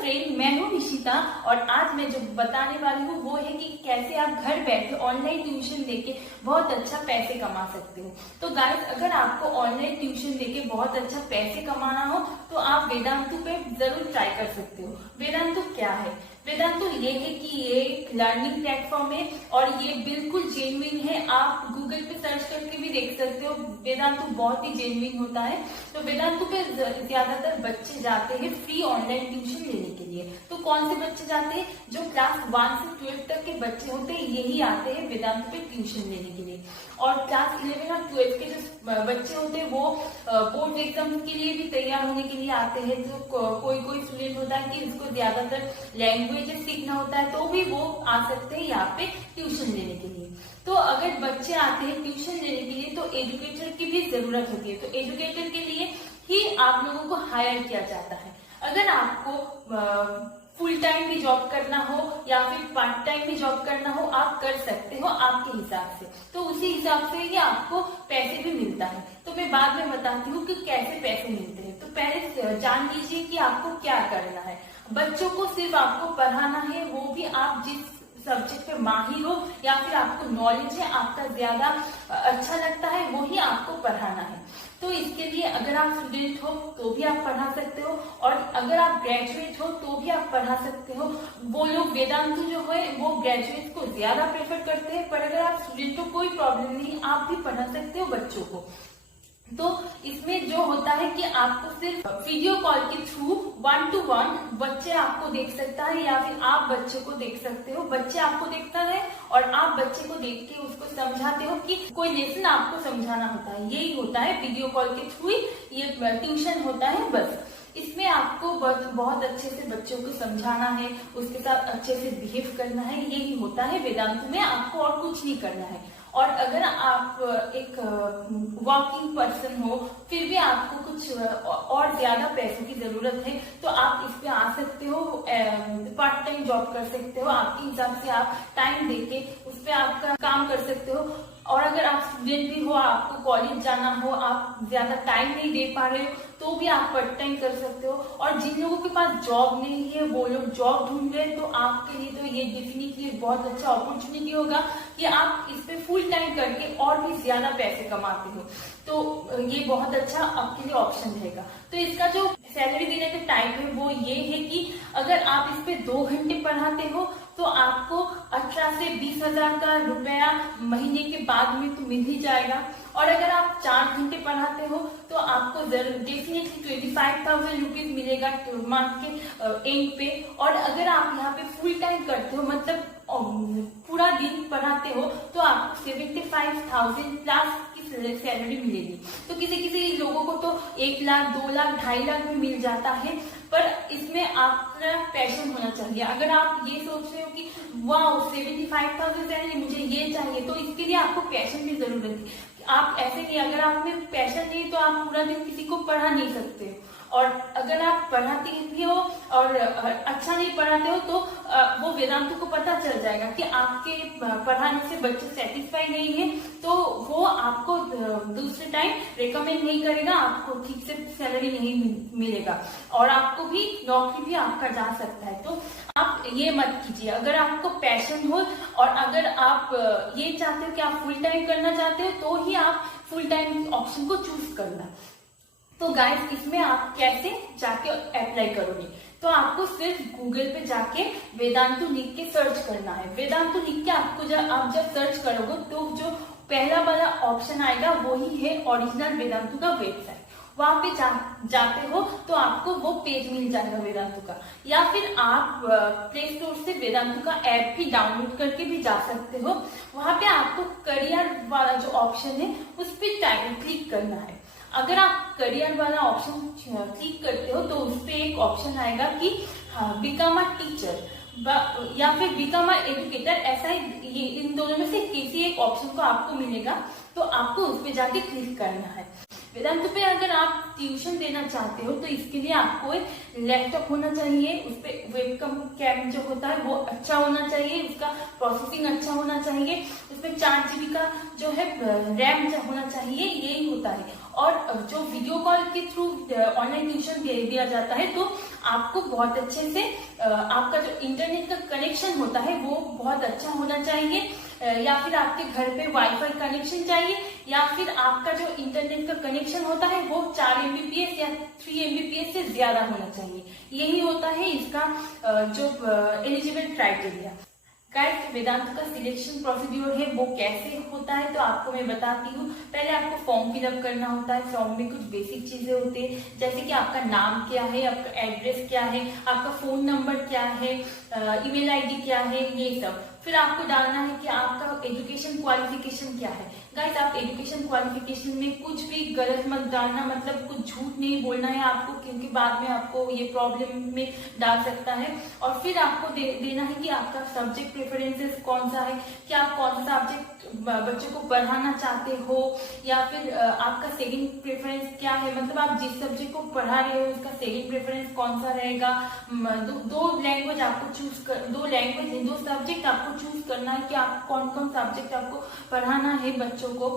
Friend, मैं हूँ निशिता और आज मैं जो बताने वाली हूँ वो है कि कैसे आप घर बैठे ऑनलाइन ट्यूशन लेके बहुत अच्छा पैसे कमा सकते हो। तो गाइस, अगर आपको ऑनलाइन ट्यूशन लेके बहुत अच्छा पैसे कमाना हो तो आप वेदांतु पे जरूर ट्राई कर सकते हो। वेदांतु क्या है? वेदांतु ये है कि ये एक लर्निंग प्लेटफॉर्म है और ये बिल्कुल जेन्युइन है। आप गूगल पे सर्च करके भी देख सकते हो, वेदांतु बहुत ही जेन्युइन होता है। तो वेदांतु पे ज्यादातर बच्चे जाते हैं फ्री ऑनलाइन ट्यूशन लेने के लिए। तो कौन से बच्चे जाते हैं? जो क्लास 1 से 12 तक के बच्चे होते हैं यही आते हैं वेदांतु पे ट्यूशन लेने के लिए। और क्लास 11 और 12 के जो बच्चे होते हैं वो बोर्ड एग्जाम के लिए भी तैयार होने के लिए आते हैं। जो कोई स्टूडेंट होता है कि उसको ज्यादातर लैंग्वेज सीखना होता है तो भी वो आ सकते हैं यहाँ पे ट्यूशन लेने के लिए। तो अगर बच्चे आते हैं ट्यूशन लेने के लिए तो एजुकेटर की भी जरूरत होती है। तो एजुकेटर के लिए ही आप लोगों को हायर किया जाता है। अगर आपको फुल टाइम भी जॉब करना हो या फिर पार्ट टाइम भी जॉब करना हो, आप कर सकते हो आपके हिसाब से। तो उसी हिसाब से ही आपको पैसे भी मिलता है। तो मैं बाद में बताती हूँ कि कैसे पैसे मिलते हैं। तो पहले जान लीजिए कि आपको क्या करना है। बच्चों को सिर्फ आपको पढ़ाना है, वो भी आप जिस सब्जेक्ट पे माहिर हो या फिर आपको नॉलेज है, आपका ज्यादा अच्छा लगता है, वो ही आपको पढ़ाना है। तो इसके लिए अगर आप स्टूडेंट हो तो भी आप पढ़ा सकते हो और अगर आप ग्रेजुएट हो तो भी आप पढ़ा सकते हो। वो लोग वेदांतु जो है वो ग्रेजुएट को ज्यादा प्रेफर करते हैं, पर अगर आप स्टूडेंट हो कोई प्रॉब्लम नहीं, आप भी पढ़ा सकते हो बच्चों को। तो इसमें जो होता है कि आपको सिर्फ वीडियो कॉल के थ्रू 1 to 1 बच्चे आपको देख सकता है या फिर आप बच्चे को देख सकते हो। बच्चे आपको देखता है और आप बच्चे को देख के उसको समझाते हो कि कोई लेसन आपको समझाना होता है। यही होता है वीडियो कॉल के थ्रू ये ट्यूशन होता है। बस इसमें आपको बहुत अच्छे से बच्चों को समझाना है, उसके साथ अच्छे से बिहेव करना है। यही होता है वेदांतु में, आपको और कुछ नहीं करना है। और अगर आप एक वर्किंग पर्सन हो फिर भी आपको कुछ और ज्यादा पैसों की जरूरत है तो आप इस पे आ सकते हो, पार्ट टाइम जॉब कर सकते हो। आपके हिसाब से आप टाइम देके उस पे आपका काम कर सकते हो। और अगर आप स्टूडेंट भी हो, आपको कॉलेज जाना हो, आप ज्यादा टाइम नहीं दे पा रहे हो तो भी आप पार्ट टाइम कर सकते हो। और जिन लोगों के पास जॉब नहीं है वो लोग जॉब ढूंढ रहे हैं तो आपके लिए तो ये डेफिनेटली बहुत अच्छा अपॉर्चुनिटी होगा कि आप इस पे फुल टाइम करके और भी ज्यादा पैसे कमाते हो। तो ये बहुत अच्छा आपके लिए ऑप्शन रहेगा। तो इसका जो सैलरी देने का टाइप है वो ये है कि अगर आप इस पे 2 घंटे पढ़ाते हो तो आपको 18 से 20 हजार का रुपया महीने के बाद में तो मिल ही जाएगा। और अगर आप 4 घंटे पढ़ाते हो तो आपको डेफिनेटली 25,000 रुपीज मिलेगा मंथ के एंड पे। और अगर आप यहाँ पे फुल टाइम करते हो, मतलब पूरा दिन पढ़ाते हो, तो आपको 75,000 प्लस की सैलरी मिलेगी। तो किसी किसी लोगों को तो 1 लाख, 2 लाख, 2.5 लाख भी मिल जाता है। पर इसमें आपका पैशन होना चाहिए। अगर आप ये सोच रहे हो कि वाह 75,000 सैलरी मुझे ये चाहिए, तो इसके लिए आपको पैशन की जरूरत है। आप ऐसे नहीं, अगर आप में पैशन नहीं तो आप पूरा दिन किसी को पढ़ा नहीं सकते। और अगर आप पढ़ाते भी हो और अच्छा नहीं पढ़ाते हो तो वो वेदांतु को पता चल जाएगा कि आपके पढ़ाने से बच्चे सेटिस्फाई नहीं है, तो वो आपको दूसरे टाइम रिकमेंड नहीं करेगा, आपको ठीक से सैलरी नहीं मिलेगा और आपको भी नौकरी भी आपका जा सकता है। तो आप ये मत कीजिए। अगर आपको पैशन हो और अगर आप ये चाहते हो कि आप फुल टाइम करना चाहते हो तो ही आप फुल टाइम ऑप्शन को चूज करना। तो गाइस, इसमें आप कैसे जाके अप्लाई करोगे? तो आपको सिर्फ गूगल पे जाके वेदांतु लिख के सर्च करना है। वेदांतु लिख के आप जब सर्च करोगे तो जो पहला वाला ऑप्शन आएगा वही है ओरिजिनल वेदांतु का वेबसाइट। वहां पे जाते हो तो आपको वो पेज मिल जाएगा वेदांतु का। या फिर आप प्ले स्टोर से वेदांतु का ऐप भी डाउनलोड करके भी जा सकते हो। वहां पे आपको करियर वाला जो ऑप्शन है उस पर क्लिक करना है। अगर आप करियर वाला ऑप्शन क्लिक करते हो तो उस पे एक ऑप्शन आएगा कि बिकम अ टीचर या फिर बिकम अ एजुकेटर। ऐसा ये इन दोनों में से किसी एक ऑप्शन को आपको मिलेगा तो आपको उस पे जाके क्लिक करना है। वेदांतु पे अगर आप ट्यूशन देना चाहते हो तो इसके लिए आपको एक लैपटॉप होना चाहिए, उस पे वेबकैम जो होता है वो अच्छा होना चाहिए, उसका प्रोसेसिंग अच्छा होना चाहिए, उसमें 4 GB का जो है रैम होना चाहिए, यही होता है। और जो वीडियो कॉल के थ्रू ऑनलाइन ट्यूशन दे दिया जाता है तो आपको बहुत अच्छे से आपका जो इंटरनेट का कनेक्शन होता है वो बहुत अच्छा होना चाहिए, या फिर आपके घर पे वाईफाई कनेक्शन चाहिए, या फिर आपका जो इंटरनेट का कनेक्शन होता है वो 4 MBPS या 3 MBPS से ज्यादा होना चाहिए। यही होता है इसका जो एलिजिबल क्राइटेरिया। गाइस, वेदांत का सिलेक्शन प्रोसीड्योर है वो कैसे होता है तो आपको मैं बताती हूँ। पहले आपको फॉर्म फिलअप करना होता है। फॉर्म में कुछ बेसिक चीजें होती है, जैसे कि आपका नाम क्या है, आपका एड्रेस क्या है, आपका फोन नंबर क्या है, ईमेल आईडी क्या है, ये सब। फिर आपको डालना है कि आपका एजुकेशन क्वालिफिकेशन क्या है। गाइस, आप एजुकेशन क्वालिफिकेशन में कुछ भी गलत मत डालना, मतलब कुछ झूठ नहीं बोलना है आपको, क्योंकि बाद में आपको ये प्रॉब्लम में डाल सकता है। और फिर आपको देना है कि आपका सब्जेक्ट प्रेफरेंसेस कौन सा है, कि आप कौन सा सब्जेक्ट बच्चों को पढ़ाना चाहते हो, या फिर आपका सेकंड प्रेफरेंस क्या है, मतलब आप जिस सब्जेक्ट को पढ़ा रहे हो उसका सेकंड प्रेफरेंस कौन सा रहेगा। दो लैंग्वेज आपको दो सब्जेक्ट आपको चूज करना है कि आप कौन कौन सब्जेक्ट आपको पढ़ाना है बच्चों को।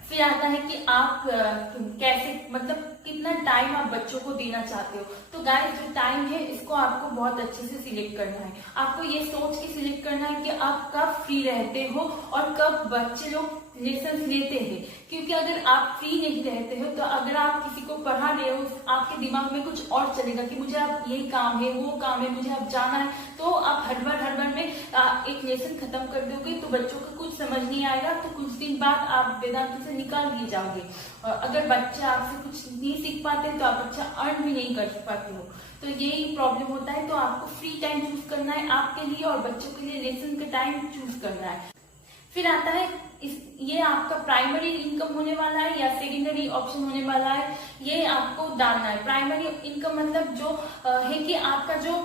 फिर आता है कि आप कैसे, मतलब कितना टाइम आप बच्चों को देना चाहते हो। तो गाइस, जो टाइम है इसको आपको बहुत अच्छे से सिलेक्ट करना है। आपको ये सोच के सिलेक्ट करना है कि आप कब फ्री रहते हो और कब बच्चे लोग लेसन लेते हैं, क्योंकि अगर आप फ्री नहीं रहते हो तो अगर आप किसी को पढ़ा रहे हो आपके दिमाग में कुछ और चलेगा कि मुझे अब ये काम है, वो काम है, मुझे अब जाना है, तो आप हड़बड़ में एक लेसन खत्म कर दोगे तो बच्चों को कुछ समझ नहीं आएगा। तो कुछ दिन बाद आप वेदांत से निकाल दिए जाओगे। और अगर बच्चे आपसे कुछ नहीं सीख पाते तो आप अच्छा अर्न भी नहीं कर पाते हो। तो यही प्रॉब्लम होता है। तो आपको फ्री टाइम चूज करना है आपके लिए और बच्चों के लिए लेसन का टाइम चूज करना है। फिर आता है ये आपका प्राइमरी इनकम होने वाला है या सेकेंडरी ऑप्शन होने वाला है, ये आपको डालना है। प्राइमरी इनकम मतलब जो है कि आपका जो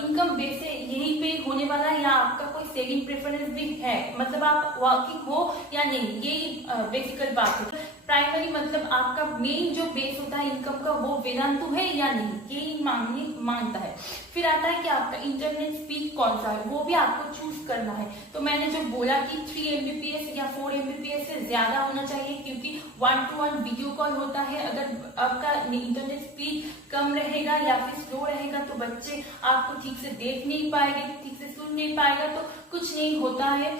इनकम बेस है यही पे होने वाला है, या आपका कोई सेकंड प्रेफरेंस भी है, मतलब आप वर्किंग हो या नहीं, यही बेसिकल बात है। प्राइमरी मतलब आपका मेन जो बेस होता है इनकम का वो वेदांतु है या नहीं, यही मानता है। फिर आता है कि आपका इंटरनेट स्पीड कौन सा है, वो भी आपको चूज करना है। तो मैंने जो बोला कि 3 MBPS या 4 MBPS से ज्यादा होना चाहिए, क्योंकि 1-to-1 वीडियो कॉल होता है। अगर आपका इंटरनेट स्पीड कम रहेगा या फिर स्लो रहेगा तो बच्चे आपको ठीक से देख नहीं पाएंगे, ठीक से सुन नहीं पाएगा, तो कुछ नहीं होता है,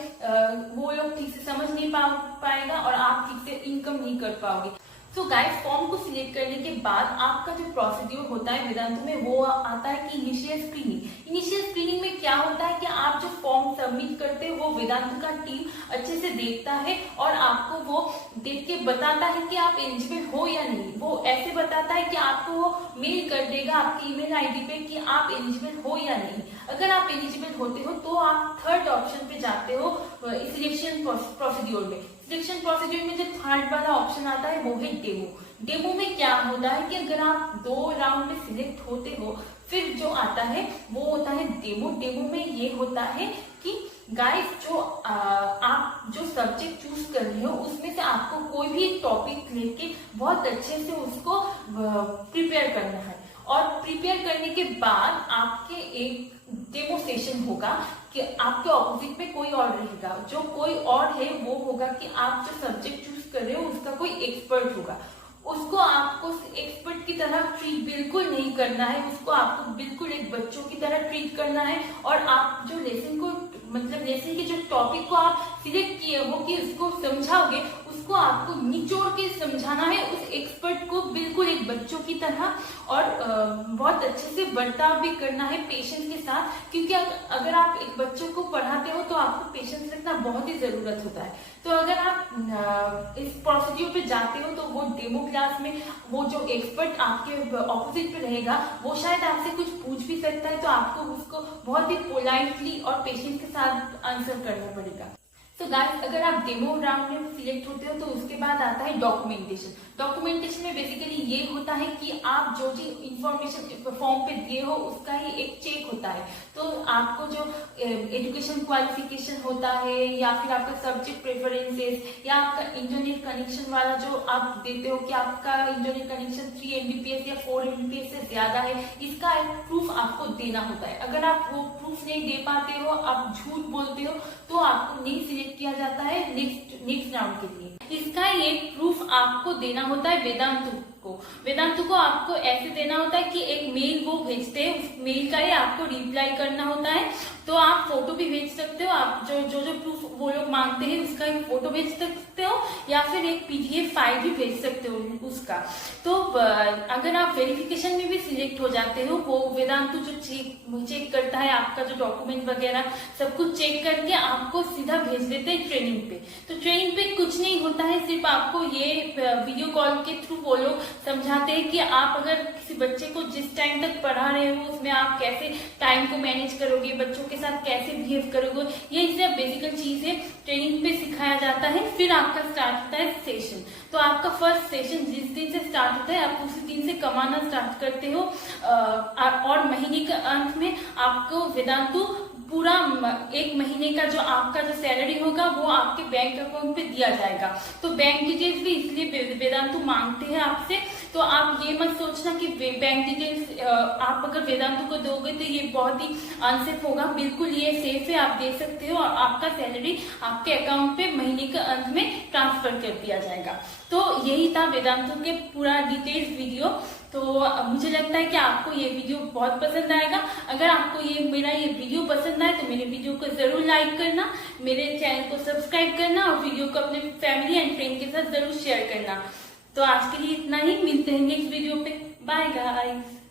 वो लोग ठीक से समझ नहीं पाएगा और आप ठीक से इनकम नहीं कर पाओगे। तो गाइस, फॉर्म को सिलेक्ट करने के बाद आपका जो प्रोसीड्यूर होता है वेदांत में वो आता है कि इनिशियल स्क्रीनिंग। इनिशियल स्क्रीनिंग में क्या होता है कि आप जो फॉर्म सबमिट करते हो वो वेदांत का टीम अच्छे से देखता है और आपको वो देख के बताता है कि आप एलिजिबल हो या नहीं। वो ऐसे बताता है कि आपको वो मेल कर देगा आपकी ईमेल आईडी पे कि आप एलिजिबल हो या नहीं। अगर आप एलिजिबल होते हो तो आप थर्ड ऑप्शन पे जाते हो सिलेक्शन प्रोसीड्यूर में। सिलेक्शन प्रोसीड्यूर में जो थर्ड वाला ऑप्शन आता है वो है डेमो। डेमो में क्या होता है कि अगर आप 2 राउंड में सिलेक्ट होते हो फिर जो आता है वो होता है डेमो। डेमो में ये होता है कि गाइस, जो आप जो सब्जेक्ट चूज कर रहे हो उसमें से आपको कोई भी टॉपिक लेके बहुत अच्छे से उसको प्रिपेयर करना है, और प्रिपेयर करने के बाद आपके एक डेमो सेशन होगा कि आपके ऑपोजिट में कोई और रहेगा। जो कोई और है वो होगा कि आप जो सब्जेक्ट चूज कर रहे हो उसका कोई एक्सपर्ट होगा। उसको आपको एक्सपर्ट की तरह ट्रीट बिल्कुल नहीं करना है, उसको आपको बिल्कुल एक बच्चों की तरह ट्रीट करना है। और आप जो लेसन को, मतलब लेसन के जो टॉपिक को आप सिलेक्ट किए हो कि उसको समझाओगे, उसको आपको निचोड़ के समझाना है उस एक्सपर्ट को बिल्कुल एक बच्चों की तरह, और बहुत अच्छे से बर्ताव भी करना है पेशेंस के साथ, क्योंकि अगर आप एक बच्चों को पढ़ाते हो तो आपको पेशेंस रखना बहुत ही जरूरत होता है। तो अगर आप इस प्रोसीड्यूर पे जाते हो तो वो डेमो क्लास में वो जो एक्सपर्ट आपके ऑपोजिट पे रहेगा वो शायद आपसे कुछ पूछ भी सकता है, तो आपको उसको बहुत ही पोलाइटली और पेशेंस के साथ आंसर करना पड़ेगा। तो गाइस, अगर आप डेमो राउंड में सिलेक्ट होते हो तो उसके बाद आता है डॉक्यूमेंटेशन। डॉक्यूमेंटेशन में बेसिकली ये होता है कि आप जो जो इंफॉर्मेशन फॉर्म पे दिए हो उसका ही एक चेक होता है। तो आपको जो एजुकेशन क्वालिफिकेशन होता है या फिर आपका सब्जेक्ट प्रेफरेंसेस या आपका इंटरनेट कनेक्शन वाला जो आप देते हो कि आपका इंटरनेट कनेक्शन 3 MBPS या 4 MBPS से ज्यादा है, इसका एक प्रूफ आपको देना होता है। अगर आप वो प्रूफ नहीं दे पाते हो, आप झूठ बोलते हो, तो आपको नहीं सिलेक्ट किया जाता है नेक्स्ट राउंड के लिए। इसका एक प्रूफ आपको देना होता है वेदांतु को आपको ऐसे देना होता है कि एक मेल वो भेजते हैं, उस मेल का ही आपको रिप्लाई करना होता है। तो आप फोटो भी भेज सकते हो, आप जो प्रूफ वो लोग मांगते हैं उसका एक फोटो भेज सकते हो, या फिर एक पीडीएफ फाइल भी भेज सकते हो उसका। तो अगर आप वेरिफिकेशन में भी सिलेक्ट हो जाते हो, वो वेदांतु जो चेक करता है आपका जो डॉक्यूमेंट वगैरह सब कुछ चेक करके आपको सीधा भेज देते हैं ट्रेनिंग पे। तो ट्रेनिंग पे कुछ नहीं होता है, सिर्फ आपको ये वीडियो कॉल के थ्रू वो लोग समझाते हैं कि आप अगर किसी बच्चे को जिस टाइम तक पढ़ा रहे हो उसमें आप कैसे टाइम को मैनेज करोगे, बच्चों के साथ कैसे बिहेव करोगे, ये सब बेसिकल चीजें ट्रेनिंग पे सिखाया जाता है। फिर आपका स्टार्ट होता है सेशन। तो आपका फर्स्ट सेशन जिस दिन से स्टार्ट होता है आप उसी दिन से कमाना स्टार्ट करते हो, और महीने के अंत में आपको वेदांतु पूरा एक महीने का जो आपका जो सैलरी होगा वो आपके बैंक अकाउंट पे दिया जाएगा। तो बैंक डिटेल्स भी इसलिए वेदांतु मांगते हैं आपसे। तो आप ये मत सोचना कि बैंक डिटेल्स आप अगर वेदांतु को दोगे तो ये बहुत ही अनसेफ होगा, बिल्कुल ये सेफ है, आप दे सकते हो और आपका सैलरी आपके अकाउंट पे महीने के अंत में ट्रांसफर कर दिया जाएगा। तो यही था वेदांतु के पूरा डिटेल्स वीडियो। तो मुझे लगता है कि आपको ये वीडियो बहुत पसंद आएगा। अगर आपको मेरा ये वीडियो पसंद आए तो मेरे वीडियो को जरूर लाइक करना, मेरे चैनल को सब्सक्राइब करना और वीडियो को अपने फैमिली एंड फ्रेंड के साथ जरूर शेयर करना। तो आज के लिए इतना ही, मिलते हैं नेक्स्ट वीडियो पे। Bye guys.